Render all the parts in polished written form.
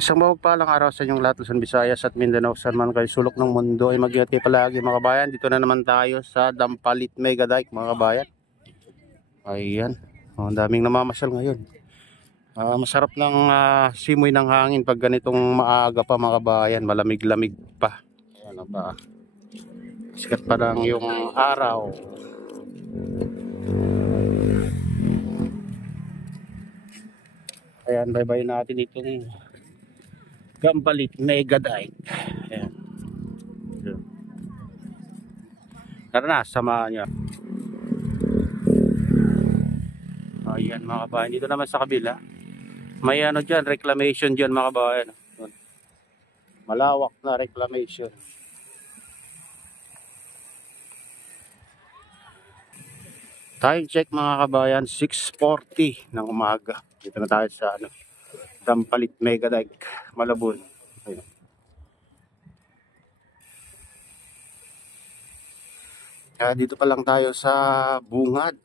Isang mapagpalang araw sa inyong lahat, Luzon, Visayas at Mindanao, saan man kayo sulok ng mundo ay mag-ingat kayo palagi mga kabayan. Dito na naman tayo sa Dampalit Mega Dike mga kabayan. Ayan, ang daming namamasyal ngayon. Masarap ng simoy ng hangin pag ganitong maaga pa mga kabayan, malamig-lamig pa. Ayan ba? Sikat pa lang yung araw. Ayan, bye-bye natin itong Dampalit Mega Dike. Ayan. Tara na, samahan nyo. Ayan mga kabayan, dito naman sa kabila may ano dyan, reclamation dyan mga kabayan. Malawak na reclamation. Time check mga kabayan, 6:40 ng umaga. Dito na tayo sa Dampalit Mega Dike, Malabon. Ayan. Dito pa lang tayo sa bungad.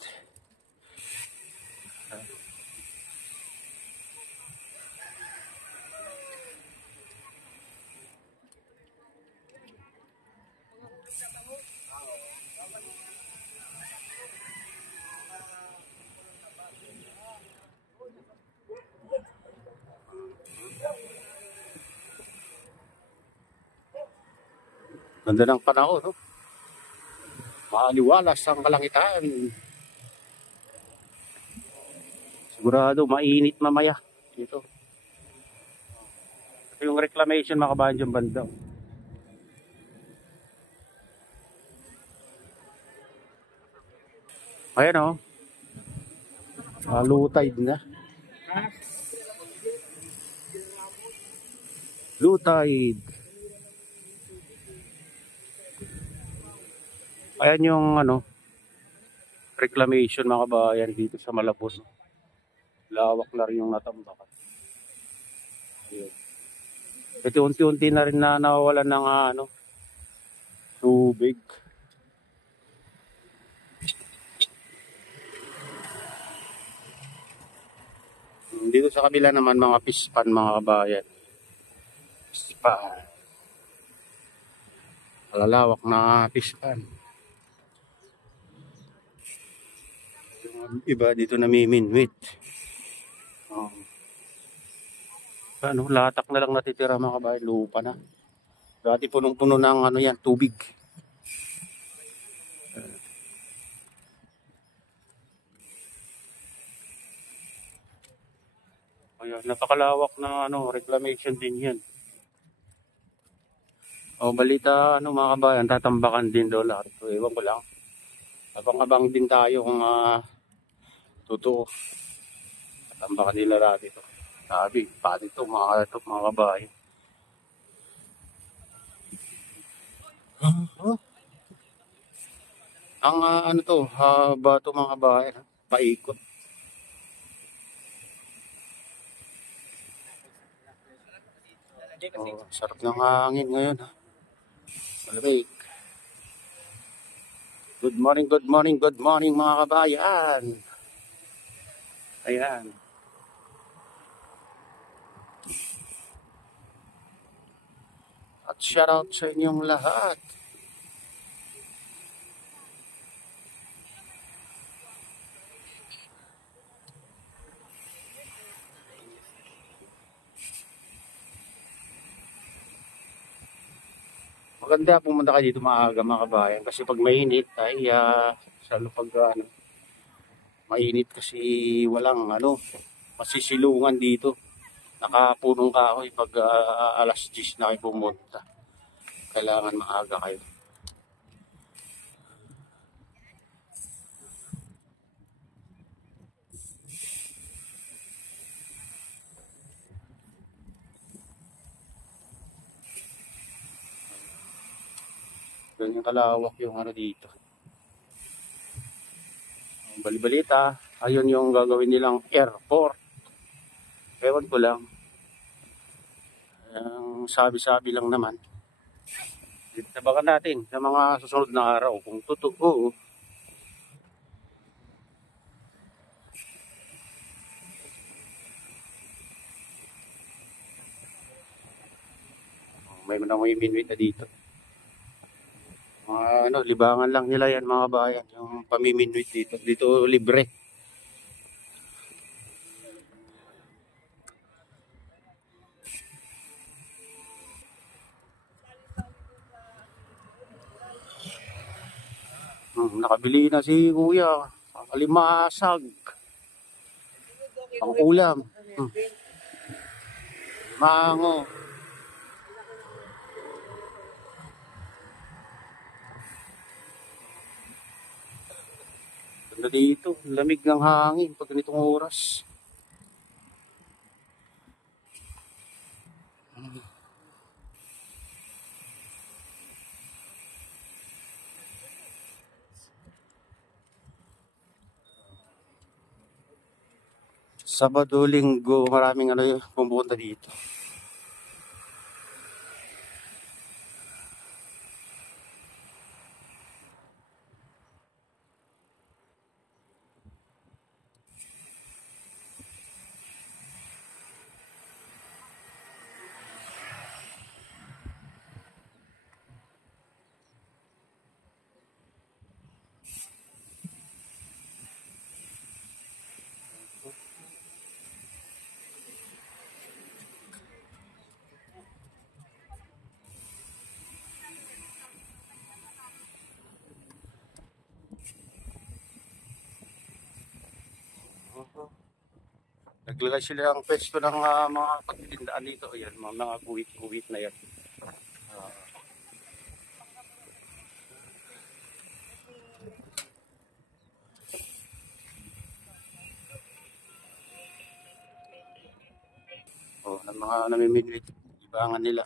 Ganda ng panahon, no? Maaliwalas ang kalangitan. Sigurado mainit mamaya dito. Ito yung reclamation mga kabayan dyan banda. Ayan low tide na. Low tide. Ayan yung reclamation mga kabayan dito sa Malabon. Lawak na rin yung natambakan. Ito unti-unti na rin na nawawalan ng tubig. Dito sa kabila naman mga pispan mga kabayan. Pispan. Malalawak na pispan. Yung iba dito namiminwit. Latak na lang natitira mga kabayan, lupa na. Dati punong-puno ng tubig. Ayan, napakalawak na reclamation din yan. Balita mga kabayan, tatambakan din daw lahat. So, ewan ko lang. Abang-abang din tayo kung totoo. Tatambakan nila lahat ito. Sabi, pati ito mga kabayan. Ang bato mga kabayan, paikot. Sarap ng hangin ngayon. Malamig. Good morning, good morning, good morning mga kabayan. Ayan. At shout out sa inyong lahat. Maganda pumunta ka dito maaga mga kabayan kasi pag mainit ay salo pag mainit kasi walang masisilungan dito. Nakapunong kahoy pag alas 10 na kayo pumunta. Kailangan maaga kayo. Ganyan kalawak yung dito. Balibalita, ayun yung gagawin nilang airport. Ewan ko lang. Ang sabi-sabi lang naman. Tabakan natin sa mga susunod na araw kung totoo. dami na may minwit na dito. Mga ano, libangan lang nila yan mga bayan. Yung pamiminwit dito. Dito libre. Nakabili na si kuya. Alimasag. Ang ulam. Mango. Ganda dito. Lamig ng hangin pag ganitong oras. Sabado, Linggo, maraming ano pumunta dito. Naglagay sila ang pwesto ng mga pagtitindaan dito. Ayan, mga guhit-guhit na yan. Ng mga namimili, ibangan nila.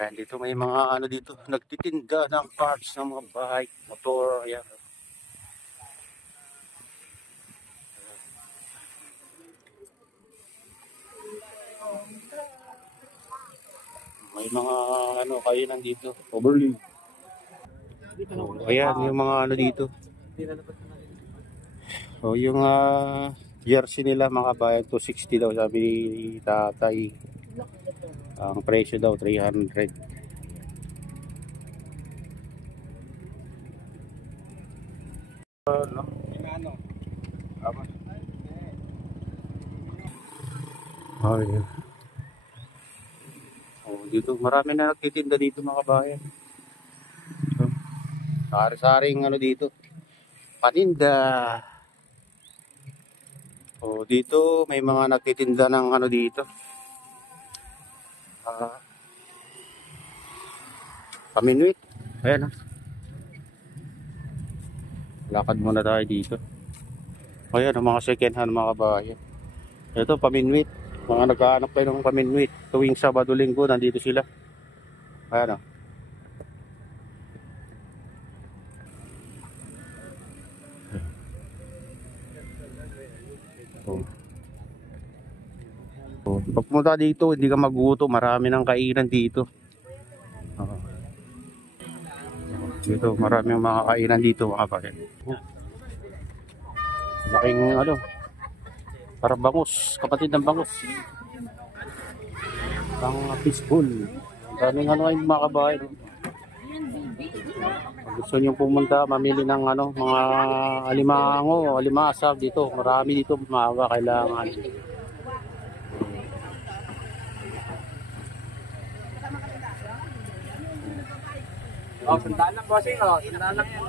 Ayan, dito may mga ano dito, nagtitinda ng parts ng mga bike, motor, ayan. May mga ano kainan dito, overly. Ayan, yung mga ano dito. Yung jersey nila mga bayan, 260 daw sabi ni tatay. Ang presyo daw 300. No? Ayun. Dito marami na nagtitinda dito mga bayan. Sari-saring ano dito. Paninda. Dito may mga nagtitinda ng ano dito. Paminwit. Ayan. Lakad muna tayo dito. Ayan ang mga second hand mga bayan. Ito paminwit. Mga naghahanap kayo ng paminwit. Tuwing Sabado, Linggo nandito sila. Ayan Pag pumunta dito, hindi ka maguto. Marami ng kainan dito. Dito, maraming mga kainan dito mga bayan. Laking ano, para bangus, kapatid ng bangus. Ang peaceful. Daming ano ay mga kabayan. Kung gusto nyo pumunta, mamili ng ano, mga alimango, alimasag dito. Marami dito mga kailangan. Sandaan lang bossing, sandaan lang yan.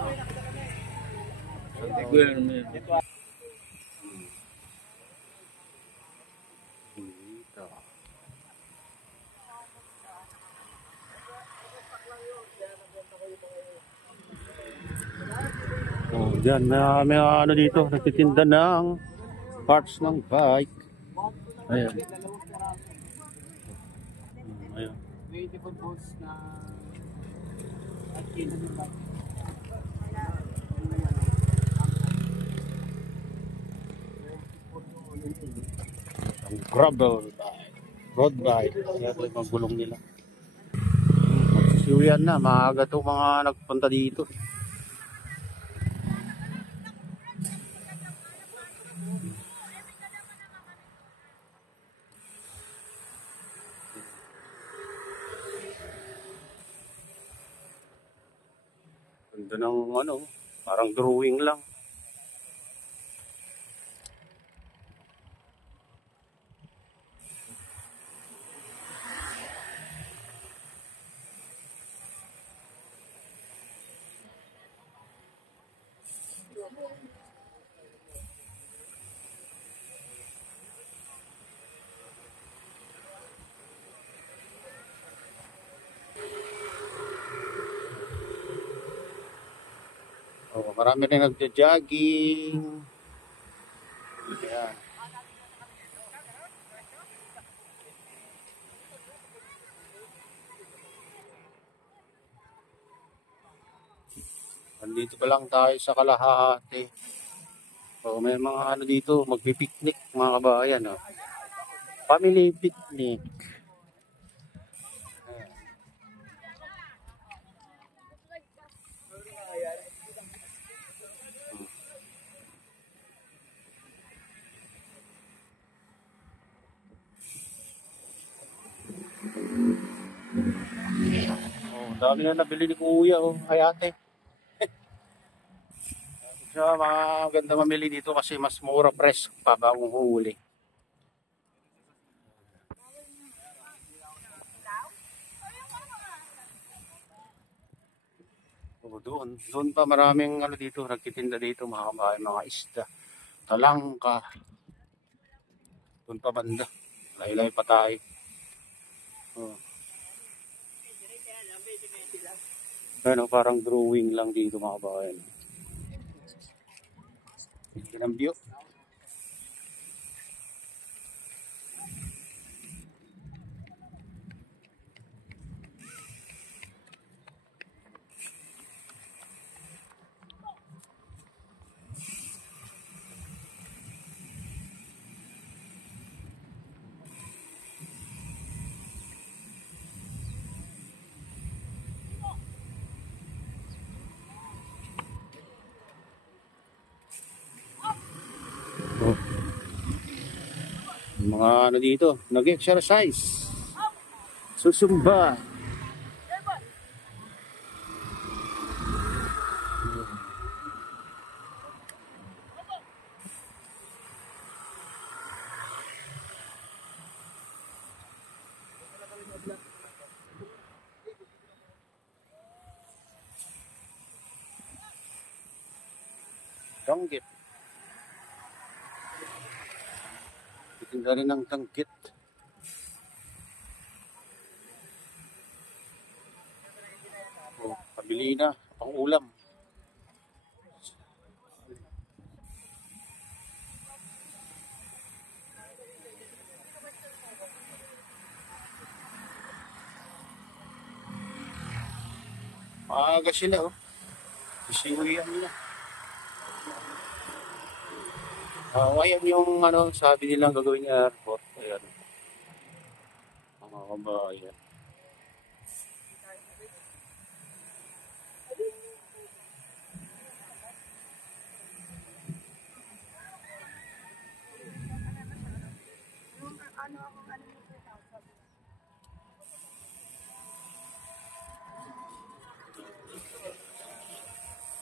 Diyan, may ano dito, nagtitinda ng parts ng bike. Ayan. Ayan. Beautiful boats na Ang gravel bike. Road bike. Kaya ito yung gulong nila. Magsisiwian na. Maaga itong mga nagpunta dito. Ganda ng ano, parang drawing lang. Oh, marami rin nagja-jogging. Ayan. Nandito pa lang tayo sa kalahati. Oh, may mga ano dito, magpi-picnic mga kabayan. Oh. Family picnic. Oh, dami na nabili ni Kuya, oh, ay ate. Siya maganda mamili dito kasi mas mura press pa bagong huli. Oh, doon pa maraming ano dito, nagtitinda dito mga kabayan, mga isda. Talangka. Doon pa banda. Laylay pa tayo. Oh. Ano, parang drawing lang dito mga kabayan. Yan ang view. Oh. Mga ano dito, nag-exercise. Susumba. Tanggit. Titinda rin ng tanggit. Oh, pabili na, pang ulam. Maaga sila, oh. Sisiwian nila. Ayan yung ano, sabi nilang gagawin niya airport. Ayan. Mga kabayan.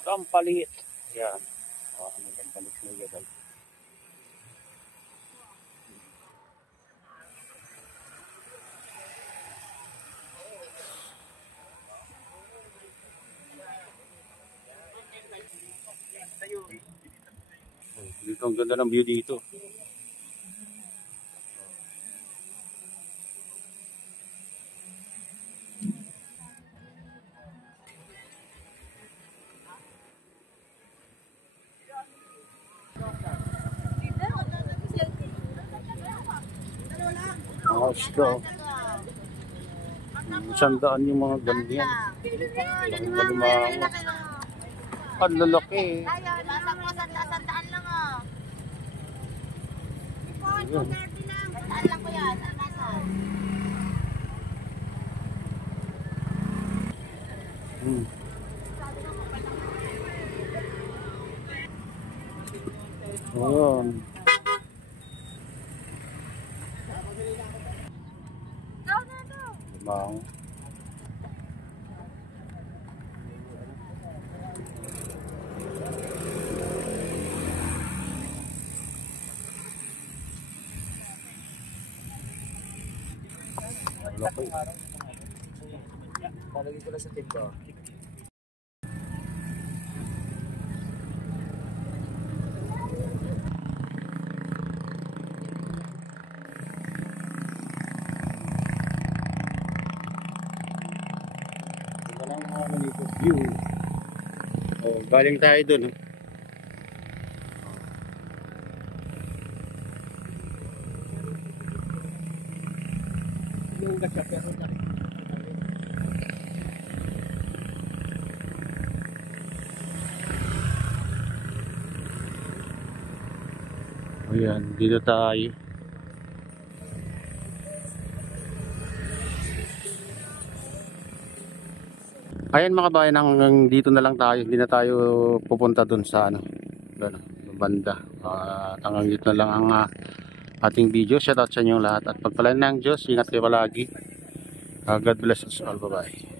Dampalit. Ayan. Ano dampalit na yan. Dito ang ganda ng view dito. Straw. 100 yung mga ganyan. Ang malumango. Ang lalaki. Sandaan lang ah. Ayun. Sandaan lang ko yan. Sandaan. Hmm. Ayun. Bang. Laki. Palagi ko lang sa timba. View. Oh, galing tayo dun. Eh. Yung gasya pero na. Ayan, dito tayo. Ayan mga bayan, hanggang dito na lang tayo. Hindi na tayo pupunta dun sa ano, banda. Hanggang dito na lang ang ating video. Shoutout sa inyong lahat. At pagpalain ng Diyos, ingat kayo palagi. God bless us all. Bye-bye.